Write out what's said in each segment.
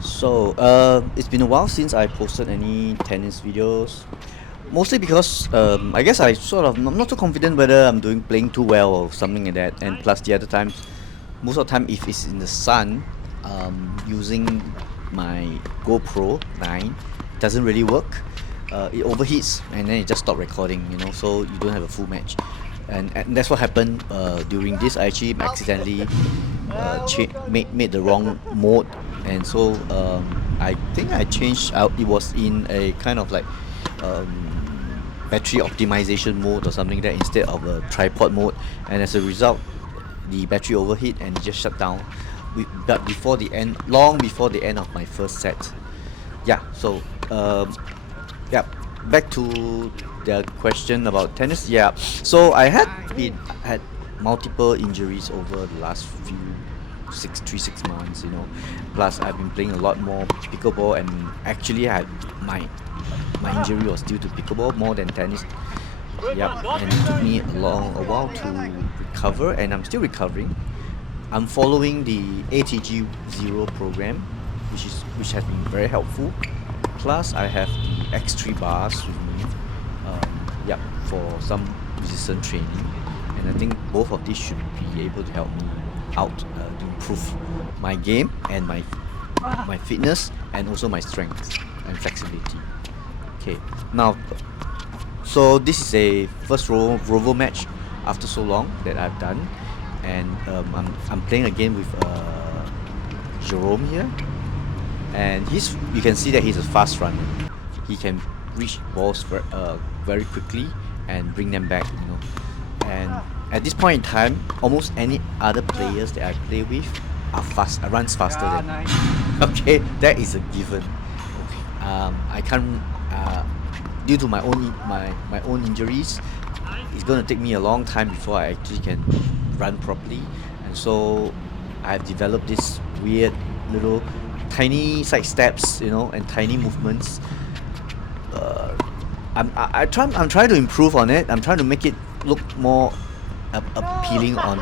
So, it's been a while since I posted any tennis videos. Mostly because I guess I'm not so confident whether I'm doing playing too well or something like that. And plus the other times, most of the time if it's in the sun, using my GoPro 9 doesn't really work. It overheats and then it just stop recording. So you don't have a full match. And that's what happened during this. I actually accidentally made the wrong mode, and so I think I changed out. It was in a kind of like battery optimization mode or something like that instead of a tripod mode, and as a result, the battery overheat and it just shut down. But before the end, long before the end of my first set. Yeah. So yeah, back to the question about tennis. Yeah, so I had multiple injuries over the last few 6 months. Plus I've been playing a lot more pickleball, and actually I had my injury was due to pickleball more than tennis. Yep, and it took me a while to recover, and I'm still recovering. I'm following the ATG Zero program, which has been very helpful. Plus, I have the X3 bars with me, yeah, for some resistance training, and I think both of these should be able to help me out to improve my game and my fitness and also my strength and flexibility. Okay, now, so this is a first Rovo match after so long that I've done, and I'm playing again with Jerome here, and you can see that he's a fast runner. He can reach balls very quickly and bring them back. And at this point in time, almost any other players that I play with runs faster than me. Okay, that is a given. Okay, I can't due to my own injuries. It's gonna take me a long time before I actually can run properly, and so I've developed this weird little tiny side steps, and tiny movements. uh, I'm trying to improve on it. I'm trying to make it look more appealing on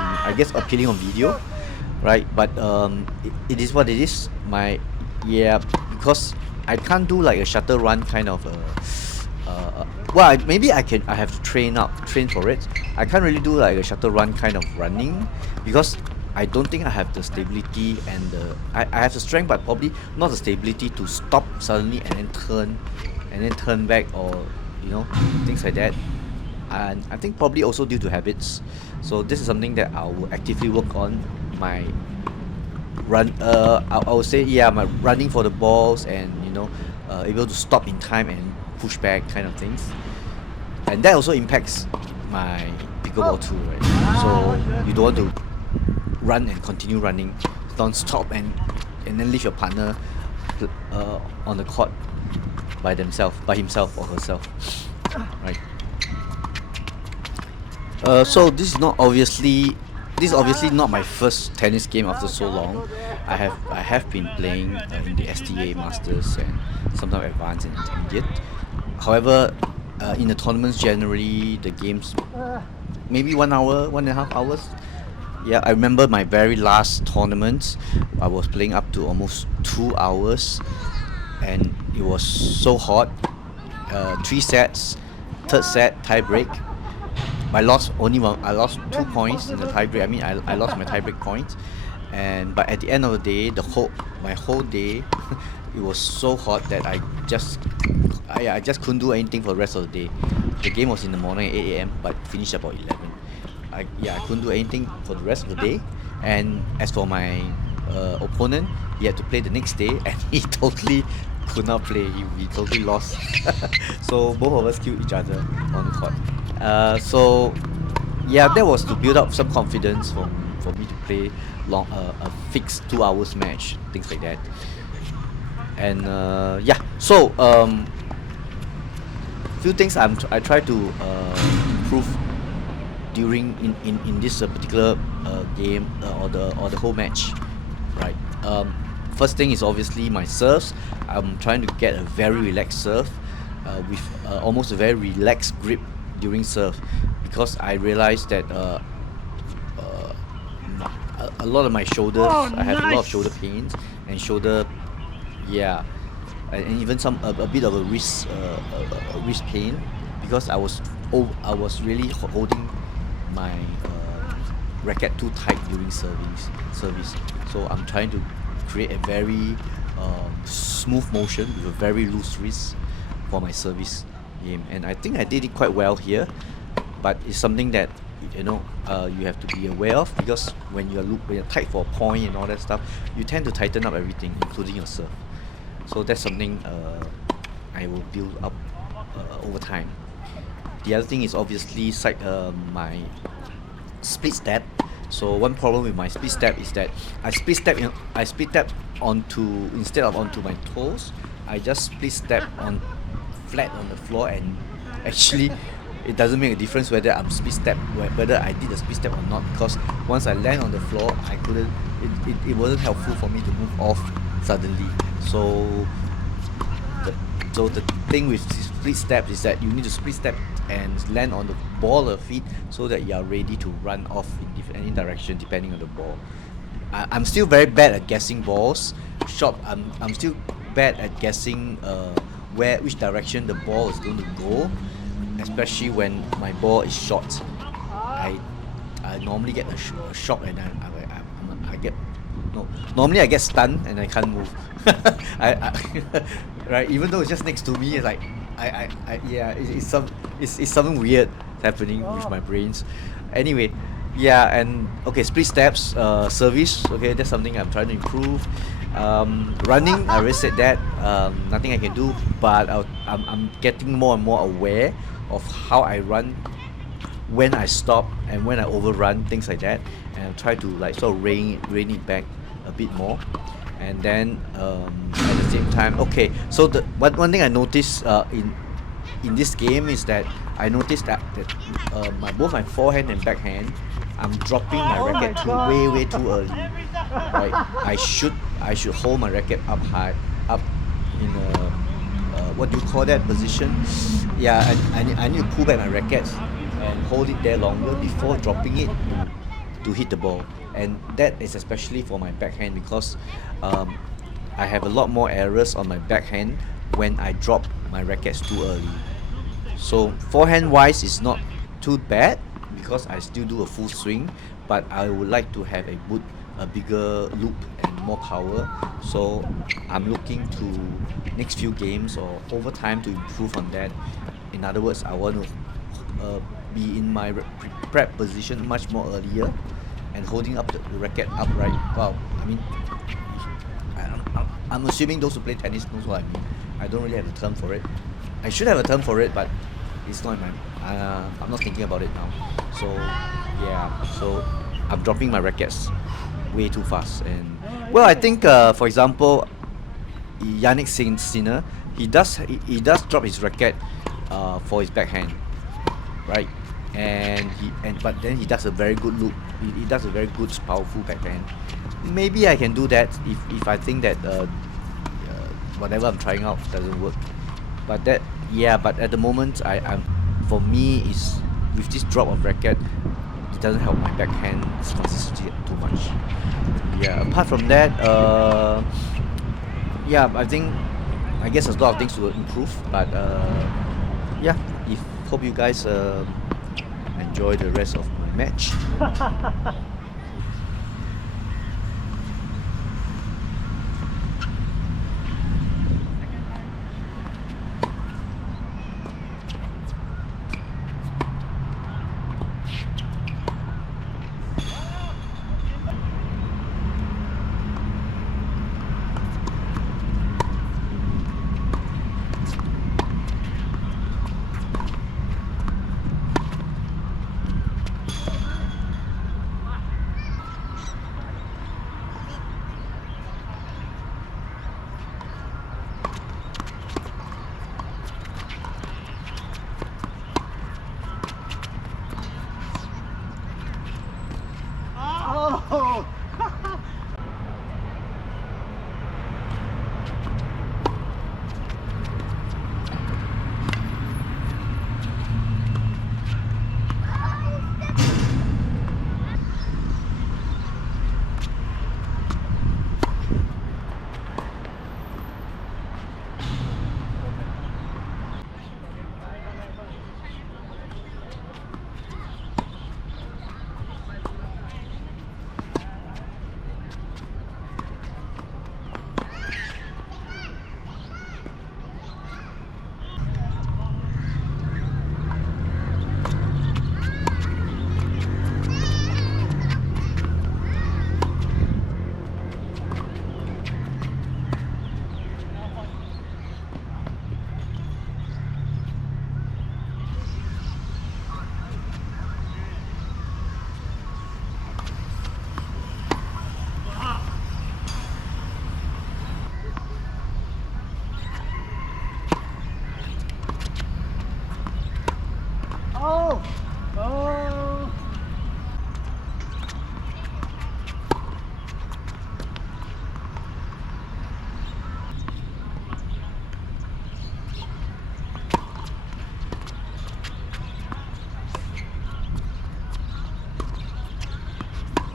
video, right? But it is what it is. Yeah, because I can't do like a shuttle run kind of well, maybe I have to train for it. I can't really do like a shuttle run kind of running because I don't think I have the stability and I have the strength, but probably not the stability to stop suddenly and then turn back, or things like that. And I think probably also due to habits. So this is something that I will actively work on. My I would say, yeah, my running for the balls, and able to stop in time and push back kind of things, and that also impacts my pickleball too, right? So you don't want to run and continue running non-stop and then leave your partner on the court by himself or herself, right? So this is obviously not my first tennis game after so long. I have been playing in the STA Masters and sometimes Advanced and Intermediate. However, in the tournaments generally the games maybe 1 hour, 1.5 hours. Yeah, I remember my very last tournament. I was playing up to almost 2 hours, and it was so hot. 3 sets, third set tie break. I lost only one. I lost 2 points in the tie break. I mean, I lost my tie break points, and but at the end of the day, my whole day, it was so hot that I just couldn't do anything for the rest of the day. The game was in the morning at 8 a.m. but finished about 11. I couldn't do anything for the rest of the day. And as for my opponent, he had to play the next day, and he totally could not play. He totally lost. So both of us killed each other on the court. So yeah, that was to build up some confidence for me to play a fixed 2 hours match, things like that. And yeah, so few things I try to improve during in this particular game, or the whole match, right? First thing is obviously my serves. I'm trying to get a very relaxed serve, with almost a very relaxed grip during serve, because I realized that a lot of my shoulders, I have a lot of shoulder pains and shoulder Yeah, and even a bit of a wrist pain because I was really holding my racket too tight during service. So I'm trying to create a very smooth motion with a very loose wrist for my service game, and I think I did it quite well here. But it's something that you have to be aware of, because when you're tight for a point and all that stuff, you tend to tighten up everything, including your serve. So that's something I will build up over time. The other thing is obviously my split step. So one problem with my split step is that I split step onto instead of onto my toes, I just split step on flat on the floor, and actually it doesn't make a difference whether whether I did a split step or not, because once I land on the floor, I couldn't it wasn't helpful for me to move off suddenly. So the thing with split step is that you need to split step and land on the ball or feet so that you are ready to run off in any direction depending on the ball. I'm still very bad at guessing balls. I'm still bad at guessing which direction the ball is going to go, especially when my ball is short. I normally get a shock, and I get no. Normally I get stunned and I can't move. Right, even though it's just next to me, it's like yeah, it's something weird happening with my brains. Anyway, yeah, and okay, split steps, service. Okay, that's something I'm trying to improve. Running, I already said that. Nothing I can do, but I'm getting more and more aware of how I run, when I stop and when I overrun, things like that, and try to like sort of rein it back a bit more. And then at the same time, okay, so the one thing I noticed in this game is that I noticed that both my forehand and backhand, I'm dropping my racket way too early. Right, I should hold my racket up high, up in a what do you call that position? Yeah, I need to pull back my racket and hold it there longer before dropping it to hit the ball. And that is especially for my backhand, because I have a lot more errors on my backhand when I drop my rackets too early. So forehand wise is not too bad because I still do a full swing, but I would like to have a bigger loop and more power. So I'm looking to next few games or over time to improve on that. In other words, I want to be in my prep position much more earlier and holding up the racket upright. Wow, I mean, I'm assuming those who play tennis knows what I mean. I don't really have a term for it. I should have a term for it, but it's not in my. I'm not thinking about it now. So yeah, so I'm dropping my rackets way too fast. And well, I think for example, Yannick Sinner, he does drop his racket for his backhand, right? But then he does a very good loop. He does a very good powerful backhand. Maybe I can do that if I think that whatever I'm trying out doesn't work. But at the moment I'm for me is with this drop of racket, it doesn't help my backhand consistency too much. Yeah, apart from that, yeah, I guess there's a lot of things to improve, but yeah, hope you guys enjoy the rest of my match.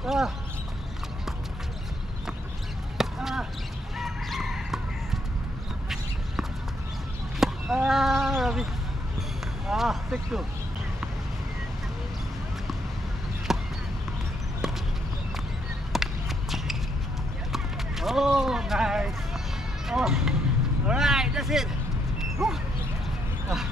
Ravi. 6-2. Oh, nice. Oh, all right, that's it. Whew. Ah.